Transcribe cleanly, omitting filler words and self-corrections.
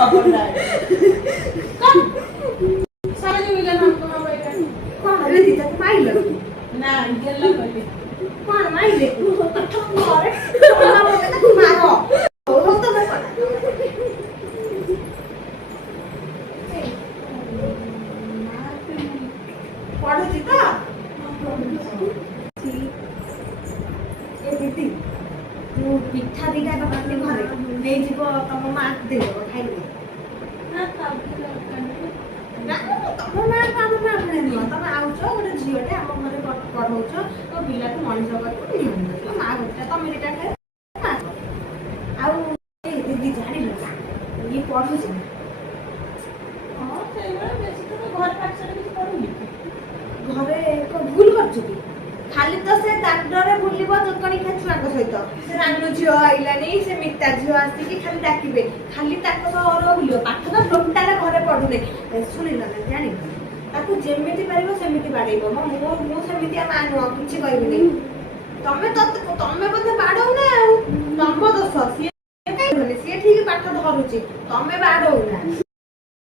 খবরদার সারা দিন গেল না বাইরে কোন রে দিতা মাইলো না গেল বলে কোন মাইলে ঘরে না মনে তো মারো ও তো না পড়ুছি তো ଏ ଦିଦି ମୁଁ ପିଠା ଦିଟା ବାପାନ୍ତି ଘରେ ନେଇଯିବ ତମ ମା ଦେଇଦେବ ଖାଇଦେବ ନା ଖାଉଥିଲା ନା ତମ ମା ଆମ ମା ଭଳିଆ ନୁହଁ ତମେ ଆଉଛ ଗୋଟେ ଝିଅଟେ ଆମ ଘରେ ପଢଉଛ ତ ପିଲାକୁ ମଣିଷ କରିବ ନିଅନ୍ତୁ ମା ଗୋଟେ ତମେ ଦିଟା ଖାଇବ ଆଉ ଏ ଦିଦି ଜାଣିଲ ନା ଇଏ ପଢୁଛି ନା ହଁ ସେଇଭଳିଆ ବେଶୀ ତ ଘର ପାଖରେ କିଛି କରୁନି ଘରେ ଭୁଲ କରୁଛୁ କି ଖାଲି ତ ସେ ଦାଣ୍ଡରେ ବୁଲିବ ଦୋକାନୀ ଛୁଆଙ୍କ ସହିତ ସେ ରାନୁ ଝିଅ ଆଇଲାନି ସେ ମିତା ଝିଅ ଆସିକି ଖାଲି ଡାକିବେ ଖାଲି ତାଙ୍କ ସହ ବୁଲିବ ପାଠ ତ ଟୋଟାଲ ଘରେ ପଢୁନି ଶୁଣିଲ ନା ଜାଣିବ ତାକୁ ଯେମିତି ପାରିବ ସେମିତି ବାଡେଇବ ମୁଁ ସେମିତି ମା ନୁହଁ କିଛି କହିବିନି ତମେ ବୋଧେ ବାଡଉନା ଆଉ ତମ ଦୋଷ ସିଏ ଠିକ ପାଠ ଧରୁଛି ତମେ ବାଡଉନା